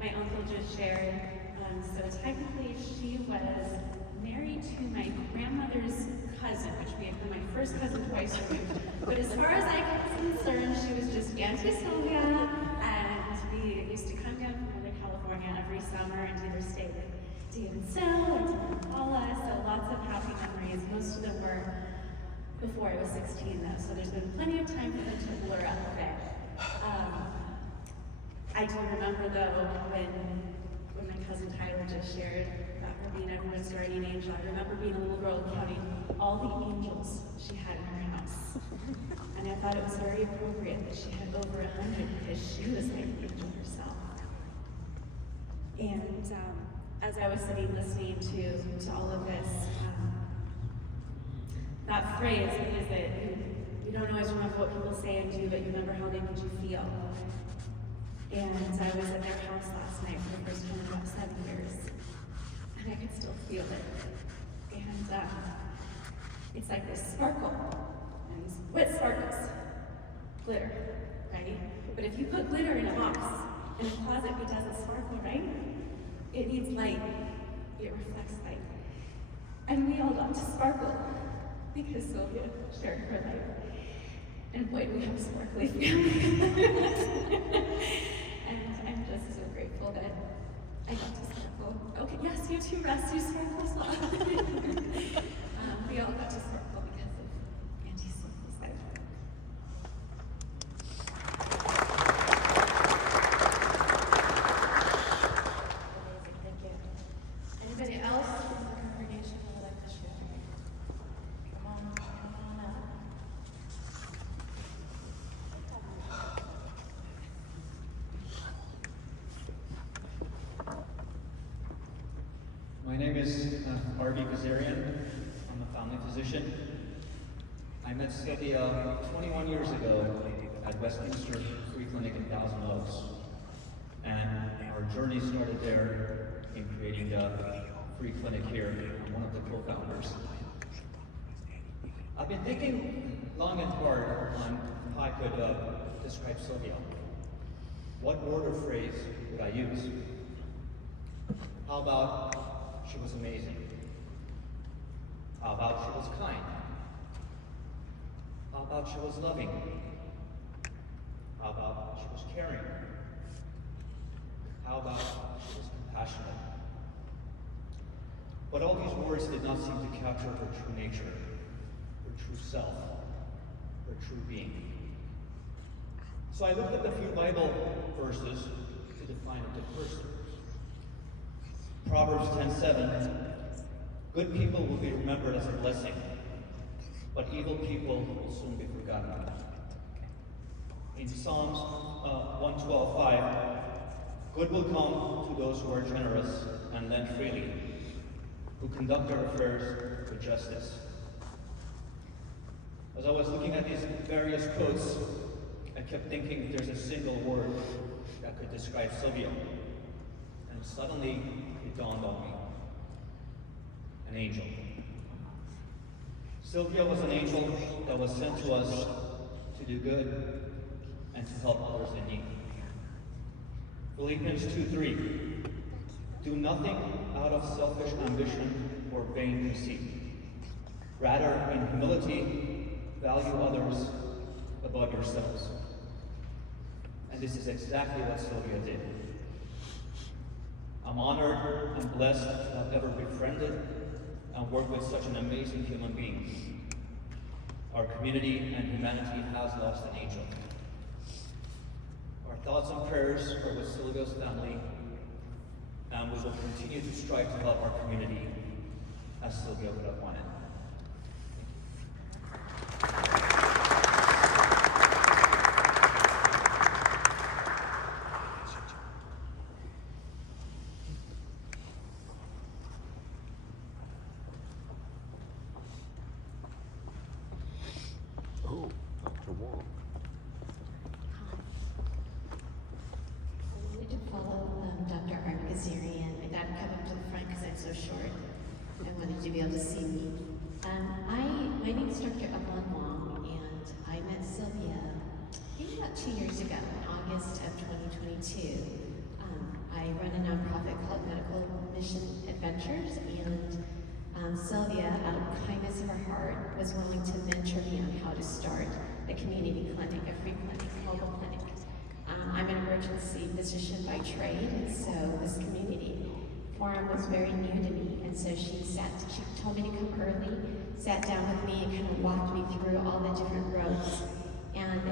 my uncle just shared. So technically, she was married to my grandmother's cousin, which made her my first cousin twice removed. But as far as I was concerned, she was just Auntie Sylvia, and we used to come down from Northern California every summer and either stay with Dave and Sil or Tim and Paula, so lots of happy memories. Most of them were before I was 16 though, so there's been plenty of time for them to blur up a bit. I do remember though when my cousin Tyler just shared about her being everyone's guardian angel. I remember being a little girl counting all the angels she had in her house. And I thought it was very appropriate that she had over 100 because she was like an angel herself. And as I was sitting listening to all of this, that phrase is that you don't always remember what people say and do, but you remember how they made you feel. And I was at their house last night for the first time in about 7 years, and I could still feel it. And it's like this sparkle. And what sparkles? Glitter, right? But if you put glitter in a box, in a closet, it doesn't sparkle, right? It needs light. It reflects light. And we all got to sparkle because Sylvia shared her light. And boy, we have a sparkly family. And I'm just so grateful that I got to sparkle. Okay, yes, you too, Russ, you sparkle as well. We all got to sparkle because of Auntie Sylvia's life. Amazing, thank you. Anybody else in the congregation who would like to share? Come on up. My name is R.B. Kazarian. I'm a family physician. I met Sylvia 21 years ago at Westminster Free Clinic in Thousand Oaks. And our journey started there in creating the free clinic here. I'm one of the co-founders. I've been thinking long and hard on how I could describe Sylvia. What word or phrase would I use? How about she was amazing? How about she was kind? How about she was loving? How about she was caring? How about she was compassionate? But all these words did not seem to capture her true nature, her true self, her true being. So I looked at a few Bible verses to define a good person. Proverbs 10:7, good people will be remembered as a blessing, but evil people will soon be forgotten. In Psalms 112:5, good will come to those who are generous and lend freely, who conduct their affairs with justice. As I was looking at these various quotes, I kept thinking there's a single word that could describe Sylvia. And suddenly it dawned on me. An angel. Sylvia was an angel that was sent to us to do good and to help others in need. Philippians 2:3. Do nothing out of selfish ambition or vain conceit. Rather, in humility, value others above yourselves. And this is exactly what Sylvia did. I'm honored and blessed to have ever befriended and worked with such an amazing human being. Our community and humanity has lost an angel. Our thoughts and prayers are with Sylvia's family, and we will continue to strive to help our community as Sylvia would have wanted. Oh, Dr. Wong. I wanted to follow Dr. Art Gazarian. My dad come up to the front because I'm so short. I wanted to be able to see me. My name is Dr. Evelyn Wong, and I met Sylvia maybe about 2 years ago, in August of 2022. I heart, was willing to mentor me on how to start a community clinic, a free clinic, mobile clinic. I'm an emergency physician by trade, and so this community forum was very new to me. And so she told me to come early, sat down with me, and kind of walked me through all the different roads. And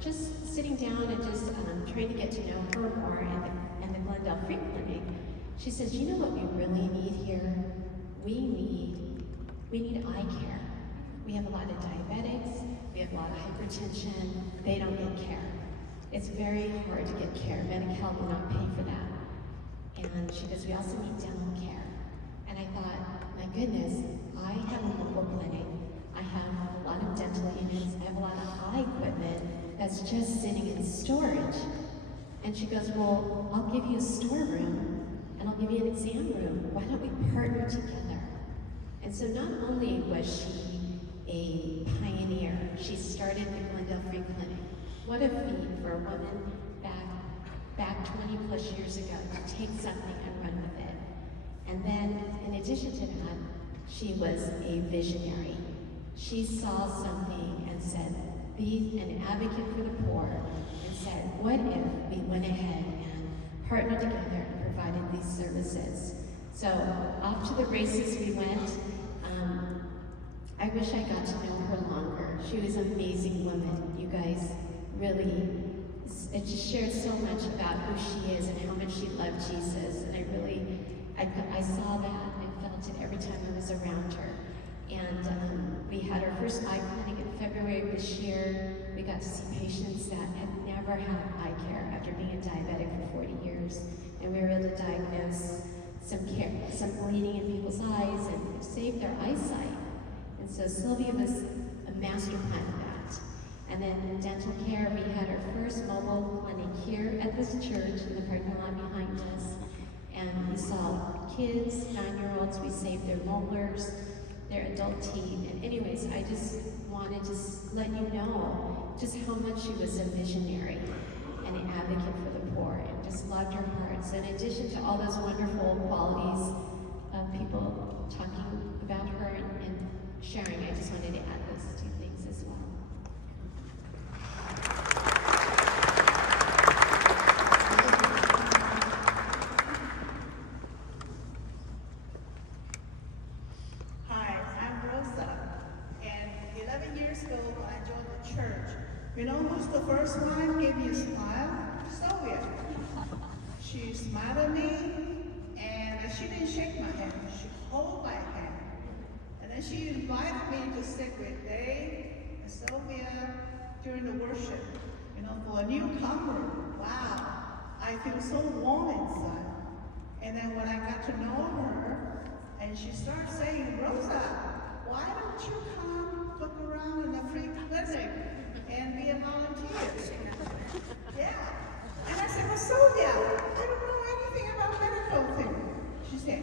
just sitting down and just trying to get to know her more and the Glendale Free Clinic, she says, you know what we really need here? We need eye care. We have a lot of diabetics, we have a lot of hypertension, they don't get care. It's very hard to get care. Medi-Cal will not pay for that. And she goes, we also need dental care. And I thought, my goodness, I have a mobile clinic. I have a lot of dental units. I have a lot of eye equipment that's just sitting in storage. And she goes, well, I'll give you a storeroom and I'll give you an exam room. Why don't we partner together? And so not only was she a pioneer, she started the Glendale Free Clinic. What a feat for a woman back 20 plus years ago to take something and run with it. And then, in addition to that, she was a visionary. She saw something and said, be an advocate for the poor, and said, what if we went ahead and partnered together and provided these services? So, off to the races we went. I wish I got to know her longer. She was an amazing woman. You guys really, it just shared so much about who she is and how much she loved Jesus. And I saw that and felt it every time I was around her. And we had our first eye clinic in February of this year. We got to see patients that had never had eye care after being a diabetic for 40 years. And we were able to diagnose some bleeding in people's eyes and save their eyesight. And so Sylvia was a master plan of that. And then in dental care, we had our first mobile clinic here at this church in the parking lot behind us. And we saw kids, 9-year-olds, we saved their molars, their adult teeth. And anyways, I just wanted to let you know just how much she was a visionary and an advocate for the poor, and just loved her heart. So in addition to all those wonderful qualities of people talking about her and sharing, I just wanted to add those two things as well. Hi, I'm Rosa, and 11 years ago when I joined the church, you know who's the first one gave me a smile? Sylvia. She smiled at me, and she didn't shake my hand, she held my hand. And then she invited me to sit with Dave and Sylvia during the worship. You know, for a newcomer, wow, I feel so warm inside. And then when I got to know her, and she started saying, Rosa, why don't you come look around in the free clinic and be a volunteer? Yeah. And I said, well, Sylvia, I don't know anything about medical things. She said,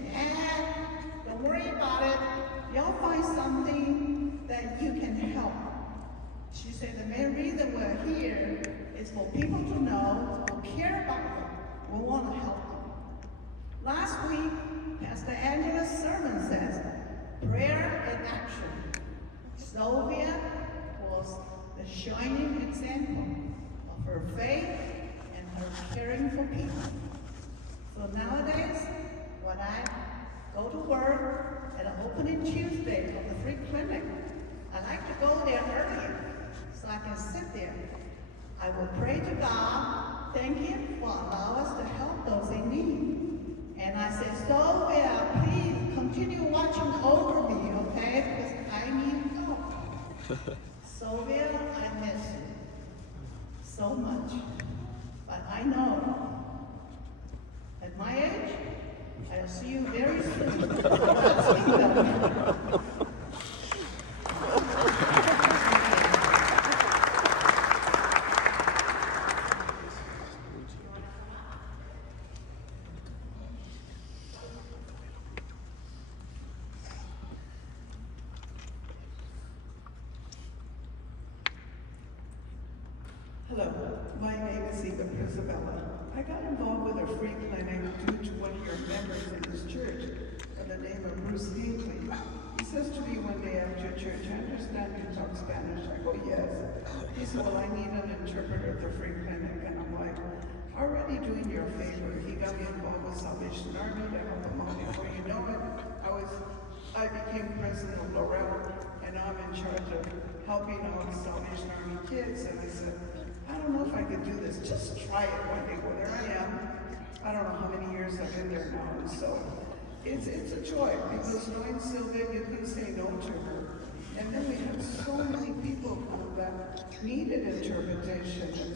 don't worry about it. You'll find something that you can help. She said, the main reason we're here is for people to know who care about them. We want to help them. Last week, Pastor Angela's sermon says, prayer in action. Sylvia was the shining example of her faith and her caring for people. So nowadays, when I go to work at an opening Tuesday of the free clinic, I like to go there earlier so I can sit there. I will pray to God, thank Him for allowing us to help those in need. And I said, Sylvia, please continue watching over me, okay? Because I need help. Sylvia, I miss you so much. But I know, at my age, I'll see you very soon. Hello, my name is Eva Prisabella. I got involved with a free clinic due to one of your members in this church by the name of Bruce Hinckley. He says to me one day after church, yes. He said, well, I need an interpreter at the free clinic. And I'm like, already doing you a favor. He got me involved with Salvation Army to help him out. Before you know it, I became president of Laurel, and now I'm in charge of helping out Salvation Army kids. And I said, I don't know if I could do this. Just try it one day. Well, there I am. I don't know how many years I've been there now. And so it's a joy because knowing Sylvia, you can say no to her. And then we have so many people come that needed interpretation.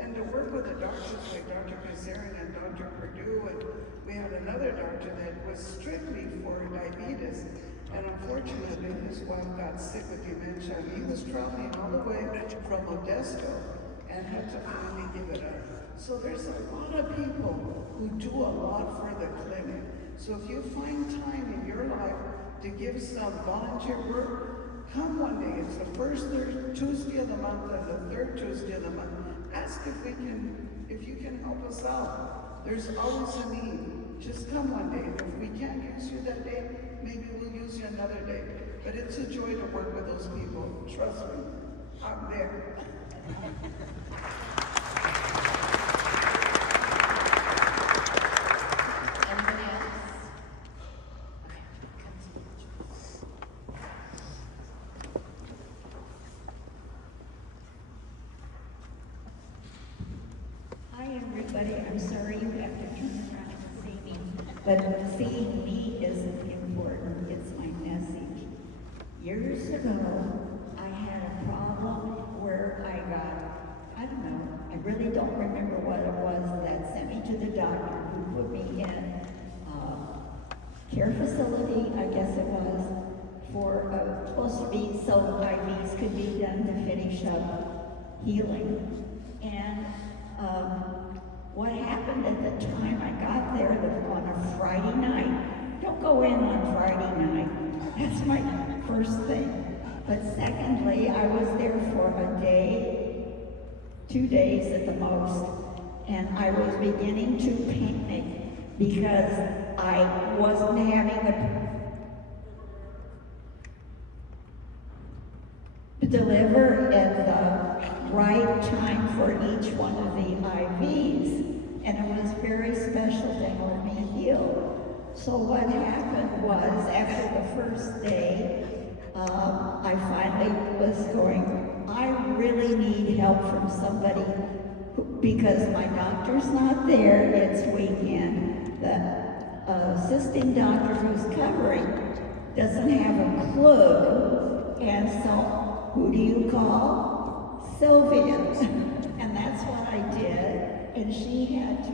And to work with the doctors like Dr. Kazarian and Dr. Perdue, and we had another doctor that was strictly for diabetes. And unfortunately, his wife got sick with dementia. And he was traveling all the way from Modesto and had to finally give it up. So there's a lot of people who do a lot for the clinic. So if you find time in your life to give some volunteer work, come one day. It's the first Tuesday of the month and the third Tuesday of the month. Ask if you can help us out. There's always a need. Just come one day. If we can't use you that day, maybe we'll use you another day. But it's a joy to work with those people. Trust me, I'm there. Anybody else? Hi, everybody. I'm sorry you have to turn around and see me, but seeing me isn't important. It's my message. Years ago, I had a problem where I don't know, I really don't remember what it was that sent me to the doctor who put me in a care facility, I guess it was, for supposed to be so IVs could be done to finish up healing. And what happened at the time I got there on a Friday night, don't go in on Friday night. That's my first thing. But secondly, I was there for a day, 2 days at the most, and I was beginning to panic because I wasn't having the deliver at the right time for each one of the IVs, and it was very special to help me heal. So what happened was, after the first day, I finally was going, I really need help from somebody because my doctor's not there, it's weekend. The assisting doctor who's covering doesn't have a clue, and so who do you call? Sylvia. And that's what I did, and she had to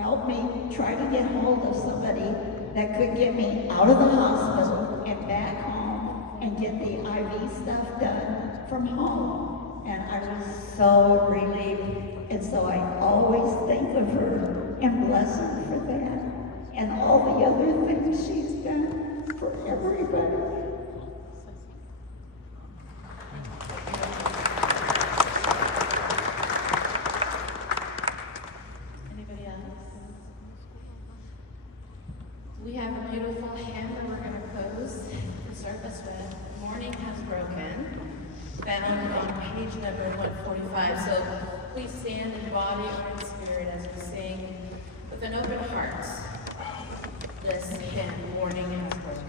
help me try to get hold of somebody that could get me out of the hospital and back home and get the IV stuff done from home. And I was so relieved. And so I always think of her and bless her for that. And all the other things she's done for everybody. Anybody else? We have a beautiful hymn that we're going to close the service with. Morning Has Broken, found on page number 145. So please stand in body or in spirit as we sing with an open heart this hymn, Morning